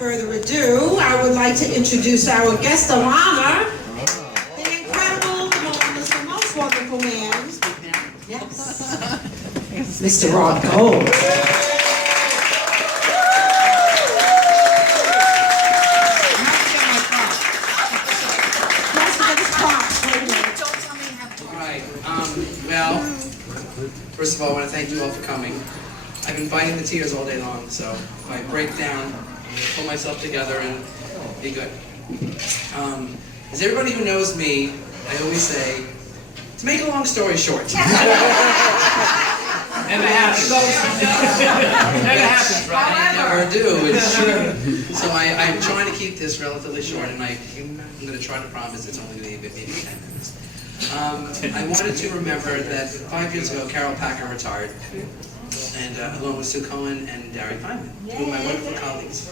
further ado, I would like to introduce our guest of honor, the incredible, the marvelous, the most wonderful man. Yes. Mr. Rod Gold. Well, first of all, I want to thank you all for coming. I've been fighting the tears all day long, so if I break down, I'm going to pull myself together and be good. As everybody who knows me, I always say, to make a long story short. Never happens. Never happens, right? I never do, it's true. So I'm trying to keep this relatively short, and I'm going to try to promise it's only going to be maybe 10 minutes. I wanted to remember that 5 years ago, Carol Packer retired, and along with Sue Cohen and Darry Feynman, two of my wonderful colleagues.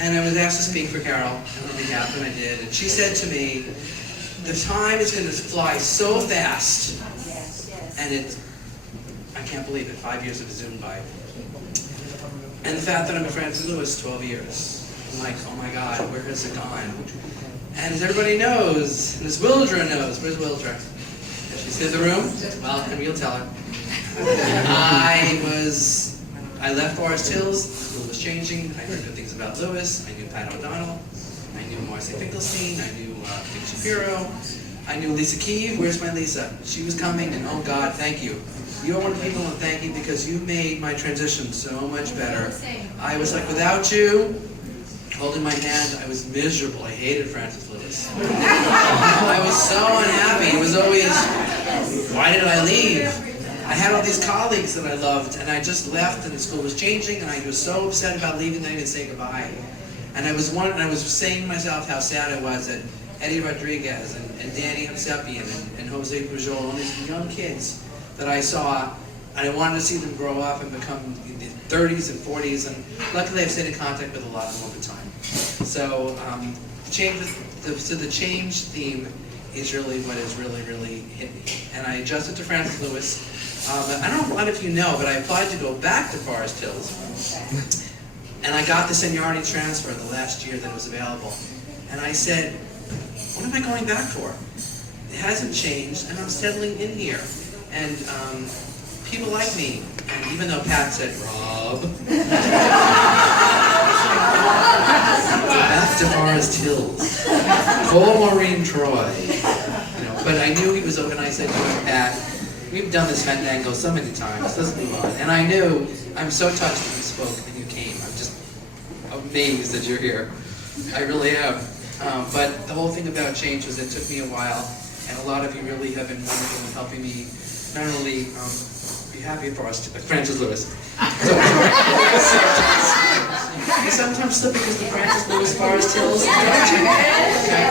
And I was asked to speak for Carol on behalf, and I did. And she said to me, the time is going to fly so fast, and I can't believe it, 5 years have zoomed by. And the fact that I'm a Francis Lewis, 12 years. I'm like, oh my God, where has it gone? And as everybody knows, and as Wildra knows, where's Wildra? She's in the room? Well, and we'll tell her. I left Forest Hills, the school was changing, I heard good things about Lewis, I knew Pat O'Donnell, I knew Marcy Finkelstein, I knew Dick Shapiro, I knew Lisa Keeve. Where's my Lisa? She was coming, and oh God, thank you. You are one of the people I want to thank you because you made my transition so much better. I was like, without you, holding my hand, I was miserable. I hated Francis Lewis. I was so unhappy. It was always, why did I leave? I had all these colleagues that I loved, and I just left, and the school was changing, and I was so upset about leaving that I didn't say goodbye. And I was saying to myself how sad I was that Eddie Rodriguez and Danny Hovsepian and Jose Pujol, all these young kids that I saw, and I wanted to see them grow up and become in their 30s and 40s, and luckily I've stayed in contact with a lot of them over time. So the change theme is really what has really hit me. And I adjusted to Francis Lewis. I don't know if a lot of you know, but I applied to go back to Forest Hills. And I got the seniority transfer the last year that it was available. And I said, what am I going back for? It hasn't changed, and I'm settling in here. And people like me. And even though Pat said, Rob, back to Forest Hills, call Maureen Troy. But I knew he was open. I said to him, Pat, we've done this fandango so many times, let's move on. And I knew, I'm so touched that you spoke and you came. I'm just amazed that you're here. I really am. But the whole thing about change was it took me a while, and a lot of you really have been wonderful in helping me not only be happy for us, Francis Lewis. You sometimes slip because the Francis Lewis Forest Hills, don't you? Okay.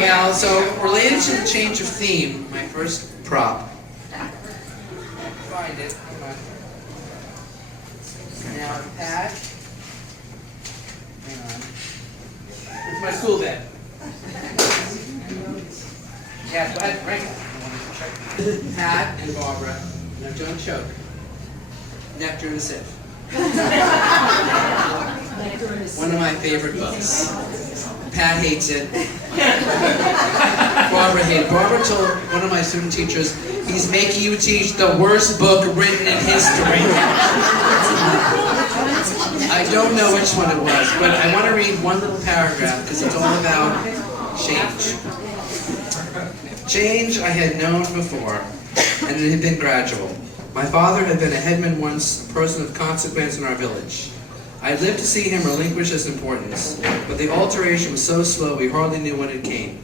Well, so related to the change of theme, my first prop. Find it. Come on. Now, Pat. Hang on. It's my school bed. Yeah, go ahead, bring it. Pat and Barbara. Now don't choke. Nectar and Sif. One of my favorite books. Pat hates it. Barbara hates it. Barbara told one of my student teachers, he's making you teach the worst book written in history. I don't know which one it was, but I want to read one little paragraph because it's all about change. Change I had known before, and it had been gradual. My father had been a headman once, a person of consequence in our village. I had lived to see him relinquish his importance, but the alteration was so slow we hardly knew when it came.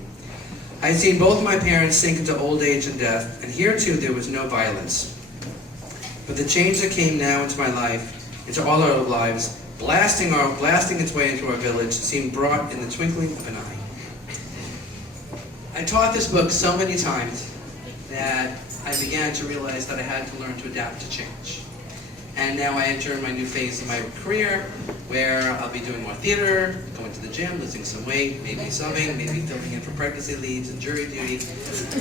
I had seen both my parents sink into old age and death, and here too there was no violence. But the change that came now into my life, into all our lives, blasting its way into our village, seemed brought in the twinkling of an eye. I taught this book so many times that I began to realize that I had to learn to adapt to change. And now I enter my new phase of my career where I'll be doing more theater, going to the gym, losing some weight, maybe subbing, maybe filling in for pregnancy leaves and jury duty.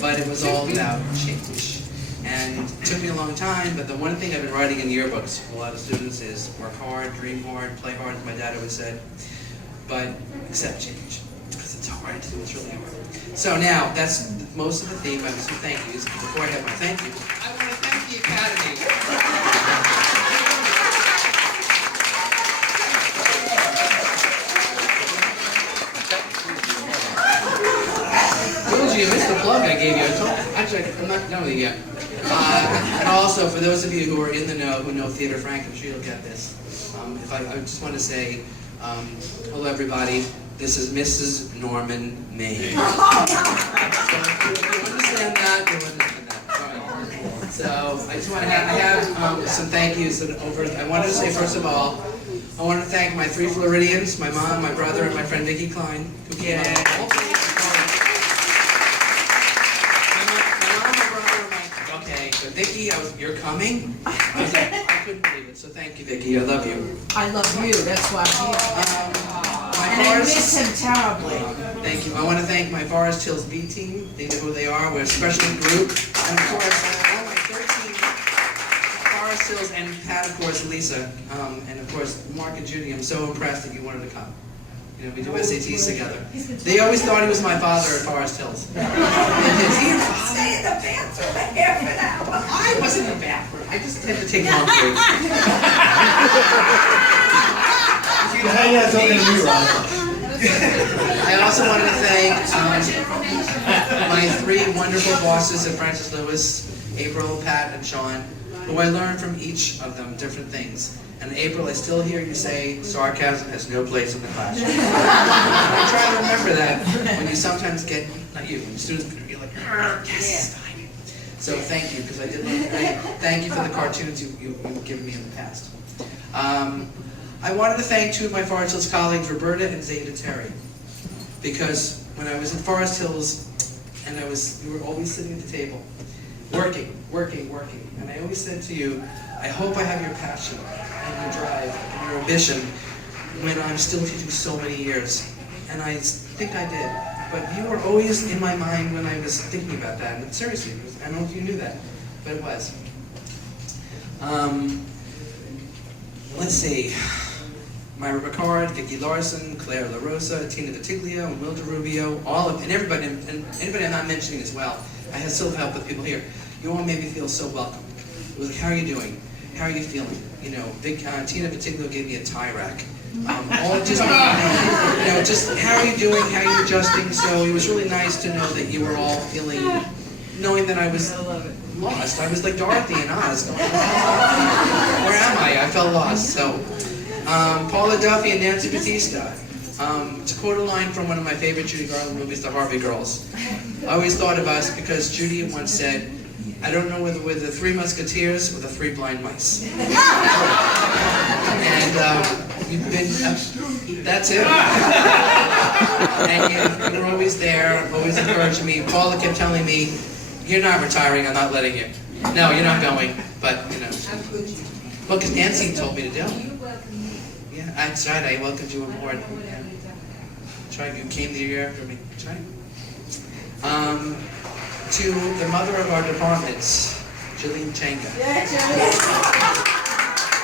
But it was all about change. And it took me a long time, but the one thing I've been writing in yearbooks for a lot of students is work hard, dream hard, play hard, as my dad always said. but accept change, because it's hard. It's really hard. So now, that's most of the theme. I have some thank yous. Before I have my thank you, I want to thank the Academy. You missed the plug I gave you. Actually, I'm not done with you yet. And also, for those of you who are in the know, who know Theater Frank, I'm sure you'll get this. I just want to say, hello everybody, this is Mrs. Norman Maine. So, if you understand that, you'll understand that. All right. So, I just want to have some thank yous over. I wanted to say, first of all, I want to thank my 3 Floridians, my mom, my brother, and my friend Vicki Klein, who came all the way from but Vicki, you're coming? I couldn't believe it, so thank you, Vicki. I love you. I love you, that's why I'm here. And I miss him terribly. Thank you. I want to thank my Forest Hills B team. They know who they are. We're a special group. And of course, all my 13 Forest Hills, and Pat, of course, Lisa. And of course, Mark and Judy. I'm so impressed that you wanted to come. You know, we do SATs together. They always thought he was my father at Forest Hills. Stay in the bathroom half an hour. I wasn't in the bathroom. I just tend to take long breaks. I also wanted to thank my 3 wonderful bosses at Francis Lewis, April, Pat, and Sean, who I learned from each of them different things. And April, I still hear you say sarcasm has no place in the classroom. And I try to remember that when you sometimes get, not you, when students are like, yes, fine. So thank you, because I did thank you for the cartoons you've given me in the past. I wanted to thank 2 of my Forest Hills colleagues, Roberta and Zeta Terry, because when I was in Forest Hills, and we were always sitting at the table, working, and I always said to you, I hope I have your passion and your drive and your ambition when I'm still teaching so many years. And I think I did. But you were always in my mind when I was thinking about that. And seriously, I don't know if you knew that, but it was. Let's see. Myra Ricard, Vicki Larson, Claire LaRosa, Tina Vitiglio, and Wilda Rubio, and everybody, and anybody I'm not mentioning as well. I had so help with people here. You all made me feel so welcome. It was like, how are you doing? How are you feeling? You know, Tina Vitiglio gave me a tie rack. Just how are you doing? How are you adjusting? So it was really nice to know that you were all feeling, knowing that I was lost. I was like Dorothy in Oz. Where am I? I felt lost. So, Paula Duffy and Nancy Batista. To quote a line from one of my favorite Judy Garland movies, The Harvey Girls. I always thought of us because Judy once said, I don't know whether we're the 3 Musketeers or the 3 Blind Mice. And you've been, that's it. And you were always there, always encouraging me. Paula kept telling me, you're not retiring, I'm not letting you. No, you're not going, but, you know. Well, because Nancy told me to do. Yeah, that's right, I welcomed you aboard. Yeah. That's right, you came the year after me. That's right. To the mother of our departments, Jillian Chenka,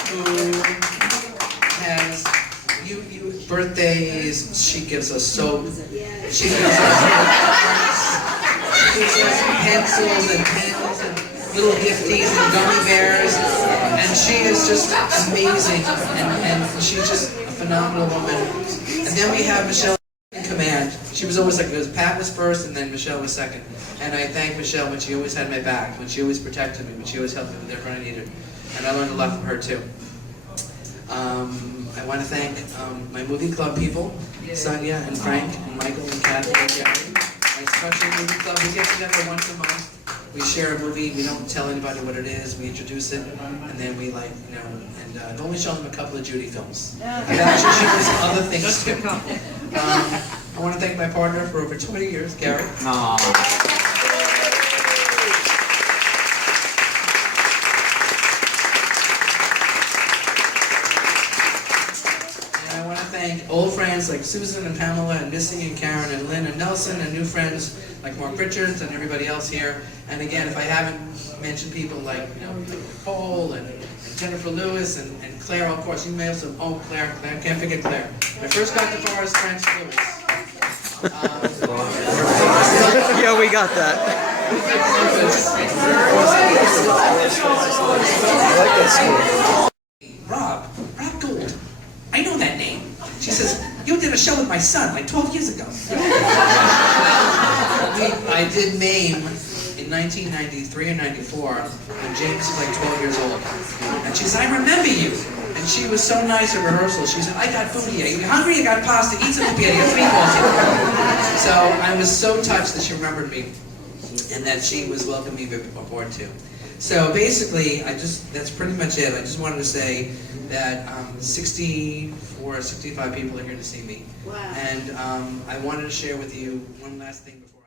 who has birthdays. She gives us soap. She gives us pencils and pens and little gifties and gummy bears, and she is just amazing. And she's just a phenomenal woman. And then we have Michelle in command. She was always like, it was Pat was first, and then Michelle was second. And I thank Michelle when she always had my back, when she always protected me, when she always helped me with whatever I needed. And I learned a lot from her too. I want to thank my movie club people, Sonia and Frank and Michael and Kathy and Gary. My special movie club, we get together once a month. We share a movie, we don't tell anybody what it is, we introduce it, and then we and I've only shown them a couple of Judy films. I've actually shown them other things too. I want to thank my partner for over 20 years, Gary. Aww. Thank old friends like Susan and Pamela and Missy and Karen and Lynn and Nelson, and new friends like Mark Richards and everybody else here. And again, if I haven't mentioned people like Paul and Jennifer Lewis and Claire, of course, you may also, Claire, can't forget Claire. I first got to Forest Francis Lewis. Yeah, we got that. Rob Gould. I know that name. She says, you did a show with my son like 12 years ago. I did MAME in 1993 or 94 when James was like 12 years old. And she said, I remember you. And she was so nice at rehearsal. She said, I got food here. You hungry? You got pasta? Eat some spaghetti. Got meatballs here. So I was so touched that she remembered me and that she was welcoming me aboard too. So basically, that's pretty much it. I just wanted to say that 64 or 65 people are here to see me. Wow. And I wanted to share with you one last thing before